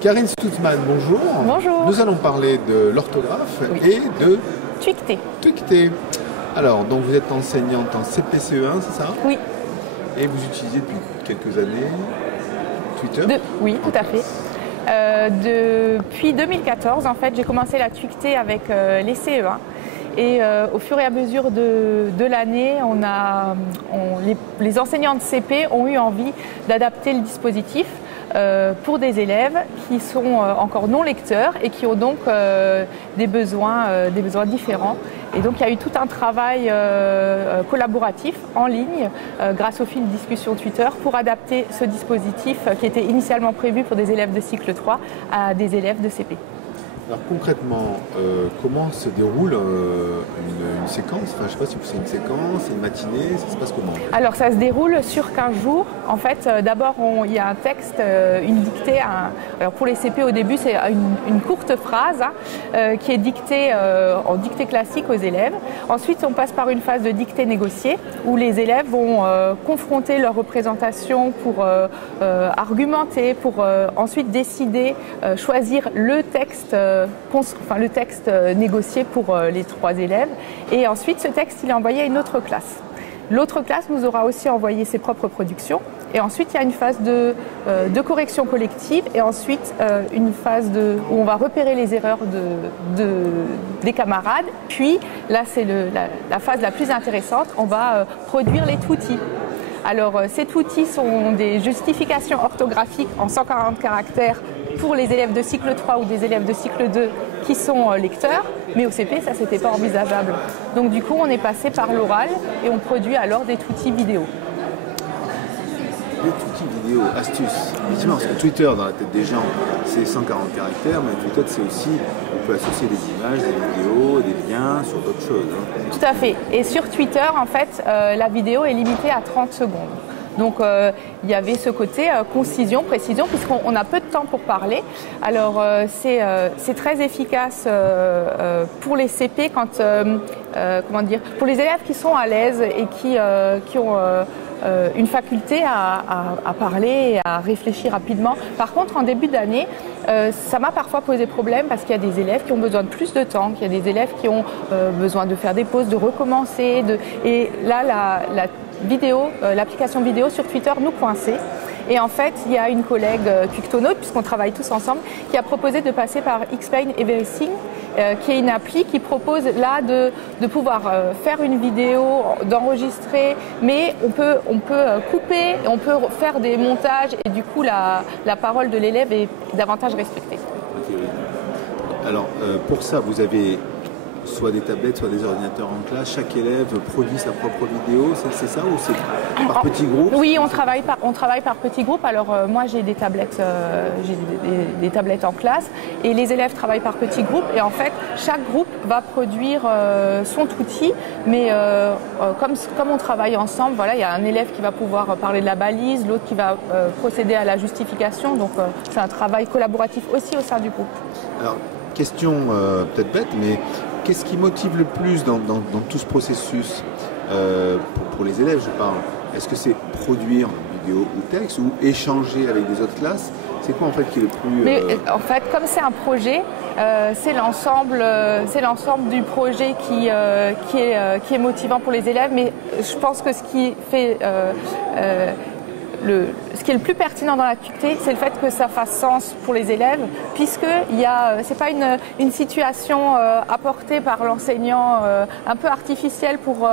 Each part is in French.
Karine Stutzmann, bonjour. Bonjour. Nous allons parler de l'orthographe et de Twicté. Twicté. Alors, donc vous êtes enseignante en CP-CE1, c'est ça? Oui. Et vous utilisez depuis quelques années Twitter? Oui, tout à fait. Depuis 2014, en fait, j'ai commencé la Twicté avec les CE1. Et au fur et à mesure de l'année, les enseignants de CP ont eu envie d'adapter le dispositif pour des élèves qui sont encore non lecteurs et qui ont donc des besoins différents. Et donc il y a eu tout un travail collaboratif en ligne grâce au fil de discussion Twitter pour adapter ce dispositif qui était initialement prévu pour des élèves de cycle 3 à des élèves de CP. Alors concrètement, comment se déroule une séquence? Enfin, je ne sais pas si c'est une séquence, une matinée, ça se passe comment? Alors ça se déroule sur 15 jours. En fait, d'abord, il y a un texte, une dictée. Alors pour les CP, au début, c'est une courte phrase qui est dictée en dictée classique aux élèves. Ensuite, on passe par une phase de dictée négociée où les élèves vont confronter leur représentation pour argumenter, pour ensuite décider, choisir le texte négocié pour les 3 élèves. Et ensuite, ce texte, il est envoyé à une autre classe. L'autre classe nous aura aussi envoyé ses propres productions. Et ensuite, il y a une phase de correction collective et ensuite une phase où on va repérer les erreurs des camarades. Puis, là, c'est la phase la plus intéressante, on va produire les toutis. Alors, ces toutis sont des justifications orthographiques en 140 caractères pour les élèves de cycle 3 ou des élèves de cycle 2 qui sont lecteurs, mais au CP, ça, c'était pas envisageable. Donc, du coup, on est passé par l'oral et on produit alors des toutis vidéo. Des toutis vidéo, astuces. Effectivement, parce que Twitter, dans la tête des gens, c'est 140 caractères, mais Twitter, c'est aussi, on peut associer des images, des vidéos, des liens sur d'autres choses. Hein. Tout à fait. Et sur Twitter, en fait, la vidéo est limitée à 30 secondes. Donc il y avait ce côté concision, précision, puisqu'on a peu de temps pour parler. Alors c'est très efficace pour les CP quand, pour les élèves qui sont à l'aise et qui ont une faculté à parler et à réfléchir rapidement. Par contre, en début d'année, ça m'a parfois posé problème parce qu'il y a des élèves qui ont besoin de plus de temps, qu'il y a des élèves qui ont besoin de faire des pauses, de recommencer. Et là, l'application vidéo sur Twitter nous coinçait. Et en fait, il y a une collègue Twictonaute, puisqu'on travaille tous ensemble, qui a proposé de passer par Explain Everything, qui est une appli qui propose là de pouvoir faire une vidéo, d'enregistrer, mais on peut couper, on peut faire des montages et du coup la parole de l'élève est davantage respectée. Okay. Alors pour ça, vous avez soit des tablettes, soit des ordinateurs en classe. Chaque élève produit sa propre vidéo, c'est ça ou c'est par petits groupes? Oui, on travaille par petits groupes. Alors moi j'ai des tablettes, des tablettes en classe et les élèves travaillent par petits groupes. Et en fait, chaque groupe va produire son outil, mais comme on travaille ensemble, voilà, il y a un élève qui va pouvoir parler de la balise, l'autre qui va procéder à la justification. Donc c'est un travail collaboratif aussi au sein du groupe. Alors, question peut-être bête, mais qu'est-ce qui motive le plus dans tout ce processus pour les élèves, je parle? Est-ce que c'est produire vidéo ou texte ou échanger avec des autres classes? C'est quoi en fait qui est le plus... Mais en fait, comme c'est un projet, c'est l'ensemble du projet qui est motivant pour les élèves. Mais je pense que ce qui fait... ce qui est le plus pertinent dans la Twicté, c'est le fait que ça fasse sens pour les élèves, puisque c'est pas une situation apportée par l'enseignant un peu artificielle pour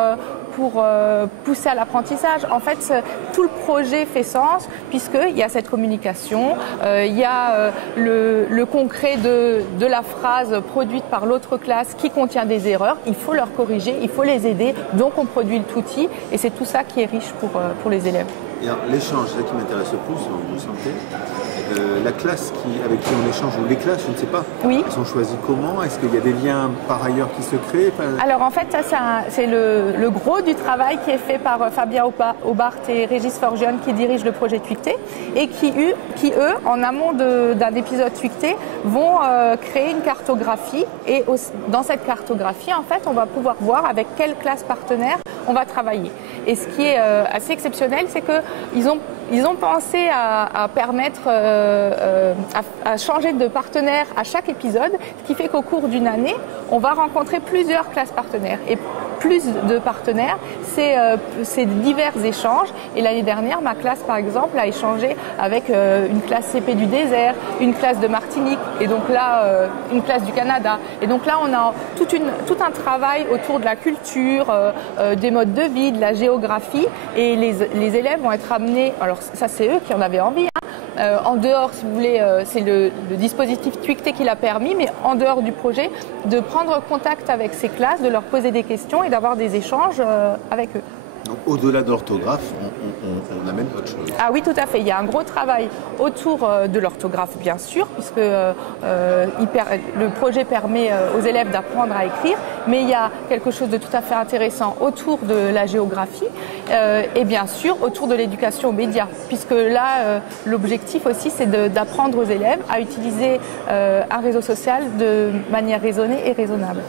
pousser à l'apprentissage. En fait, tout le projet fait sens, puisqu'il y a cette communication, il y a le concret de la phrase produite par l'autre classe qui contient des erreurs. Il faut leur corriger, il faut les aider, donc on produit le outil, et c'est tout ça qui est riche pour les élèves. L'échange, c'est ça qui m'intéresse le plus, vous le sentez. La classe avec qui on échange, ou les classes, je ne sais pas, oui. Elles sont choisies comment? Est-ce qu'il y a des liens par ailleurs qui se créent? Alors en fait, ça c'est le gros du travail qui est fait par Fabien Aubart et Régis Forgione qui dirigent le projet Twicté et qui eux, en amont d'un épisode Twicté, vont créer une cartographie et dans cette cartographie, en fait, on va pouvoir voir avec quelle classe partenaire on va travailler. Et ce qui est assez exceptionnel, c'est qu'ils ont ils ont pensé à permettre à changer de partenaire à chaque épisode, ce qui fait qu'au cours d'une année, on va rencontrer plusieurs classes partenaires. Et plus de partenaires, c'est divers échanges. Et l'année dernière, ma classe, par exemple, a échangé avec une classe CP du désert, une classe de Martinique, et donc là, une classe du Canada. Et donc là, on a tout un travail autour de la culture, des modes de vie, de la géographie. Et les élèves vont être amenés, alors ça c'est eux qui en avaient envie, en dehors, si vous voulez, c'est le dispositif Twicté qui l'a permis, mais en dehors du projet, de prendre contact avec ces classes, de leur poser des questions et d'avoir des échanges avec eux. Donc au-delà de l'orthographe, on amène autre chose. Ah oui, tout à fait. Il y a un gros travail autour de l'orthographe, bien sûr, puisque le projet permet aux élèves d'apprendre à écrire, mais il y a quelque chose de tout à fait intéressant autour de la géographie et bien sûr autour de l'éducation aux médias, puisque là, l'objectif aussi, c'est d'apprendre aux élèves à utiliser un réseau social de manière raisonnée et raisonnable.